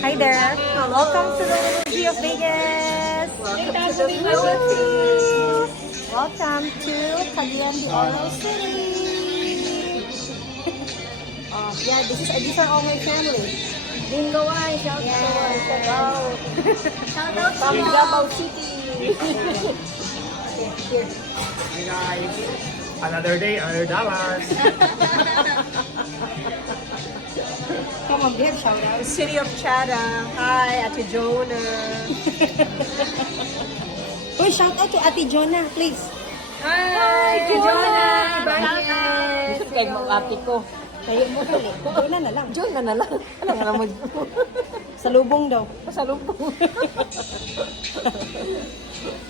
Hi there. Welcome to the Little of Vegas. Welcome to the Philippines. Welcome to Cagayan de Oro City. Yeah, these are all my family. Bingo ay, shout out. Wow. Shout out From to Davao City. Here. Hi guys! Another day, another dollars. Come on, we have shout outs. City of Chada. Hi, Ate Jonah. Oh, shout out to Ate Jonah, please. Hi, Ate Jonah. Ibanez. Kay mo ate ko. Kayo mo kali. Jonah na lang. Jonah na lang. Ano nga naman? Sa lubong daw. Sa lubong.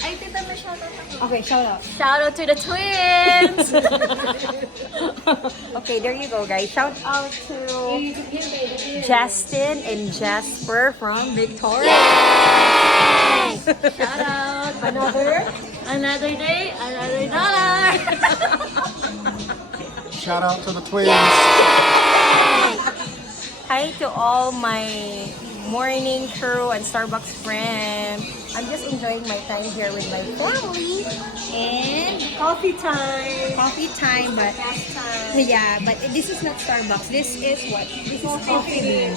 Ay, tita, may shout out ako. Okay, shout out. Shout out to the twins. Okay, there you go, guys. Shout out to Justin and Jasper from Victoria. Shout out. Another day, another dollar. Shout out to the twins. Hi to all my morning crew and Starbucks friends. I'm just enjoying my time here with my family and Coffee time. coffee time. But yeah, but this is not Starbucks. This is what? This is Coffee Bean.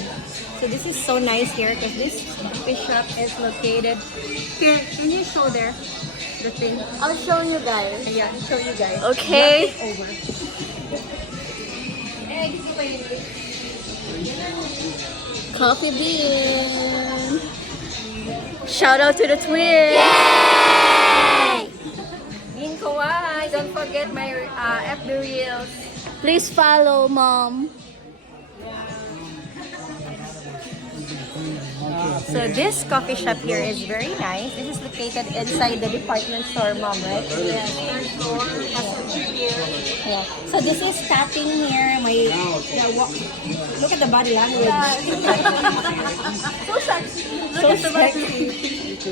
So this is so nice here because this coffee shop is located here. Can you show there the thing? I'll show you guys. Yeah, show you guys. Okay. Knock it over. Coffee Bean. Shout out to the twins. Bean Kawai. Don't forget my FB Reels. Please follow, Mom. So this coffee shop here is very nice. This is located inside the department store, Mom, right? Yes, third floor. Yeah. So this is tapping here. Look at the body language. So sexy. Look So at the sexy. So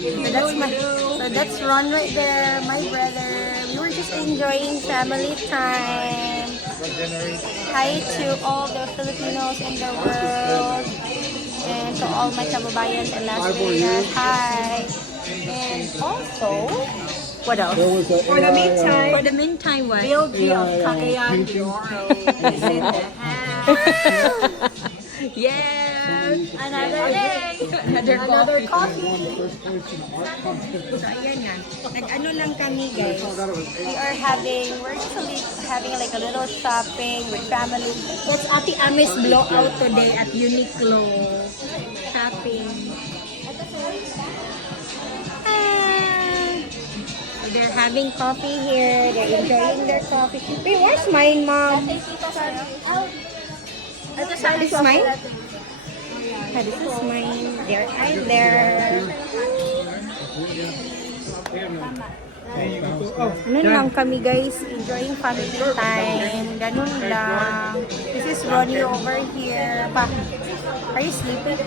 that's Ron right there, my brother. We were just enjoying family time. Hi to all the Filipinos in the world. And to all my kababayans in Las Vegas. Hi. And also, what else? For the meantime, For the meantime, what? BLG of Cagayan de Oro is in the house. Yes! Another day. Another coffee. So, ayan nga. Nag-ano lang kami, guys. We're just having like a little shopping with family. It's Ate Amis blowout today at Uniqlo. Shopping. They're having coffee here. They're enjoying their coffee. Wait, where's mine, Mom? This is mine? Ah, this is mine. They're right there. Ano lang kami, guys, enjoying family time. Ganun lang. This is Ronnie over here. Pa, are you sleeping?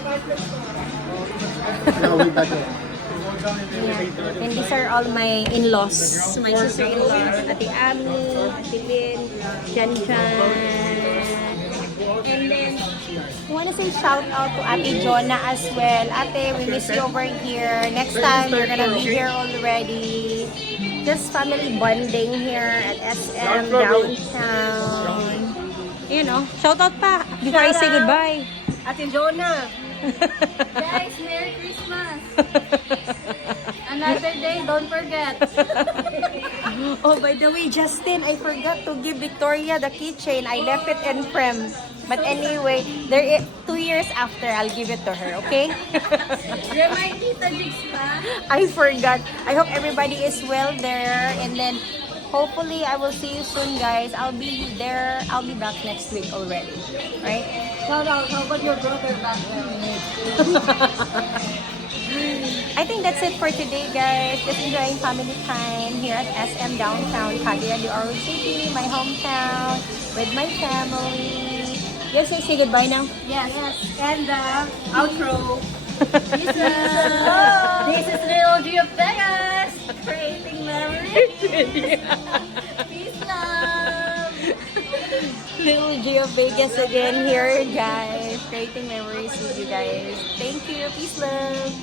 Yeah. And these are all my in-laws. My sister-in-laws. Ate Ami, Ate Lynn, Jan. And then, I want to say shout out to Ate Jonah as well. Ate, we miss you over here. Next time, we're gonna be here already. Just family bonding here at SM downtown. You know, shout out pa before I say goodbye. Ate Jonah. Guys, Merry Christmas. Another day, don't forget. Oh, by the way, Justin, I forgot to give Victoria the keychain. I left it in Prem. But anyway, 2 years after, I'll give it to her, okay? Remind Tita Jigs pa. I forgot. I hope everybody is well there. And then, hopefully, I will see you soon, guys. I'll be there. I'll be back next week already. Right? Shout out, how about your brother back there? I think that's it for today, guys. Just enjoying family time here at SM Downtown, Cagayan de Oro City, my hometown, with my family. Yes, say goodbye now. Yes. And outro. This is Little G of Vegas, creating memories. Peace, love. Little G of Vegas again here, guys. creating memories with you guys. Thank you. Peace, love.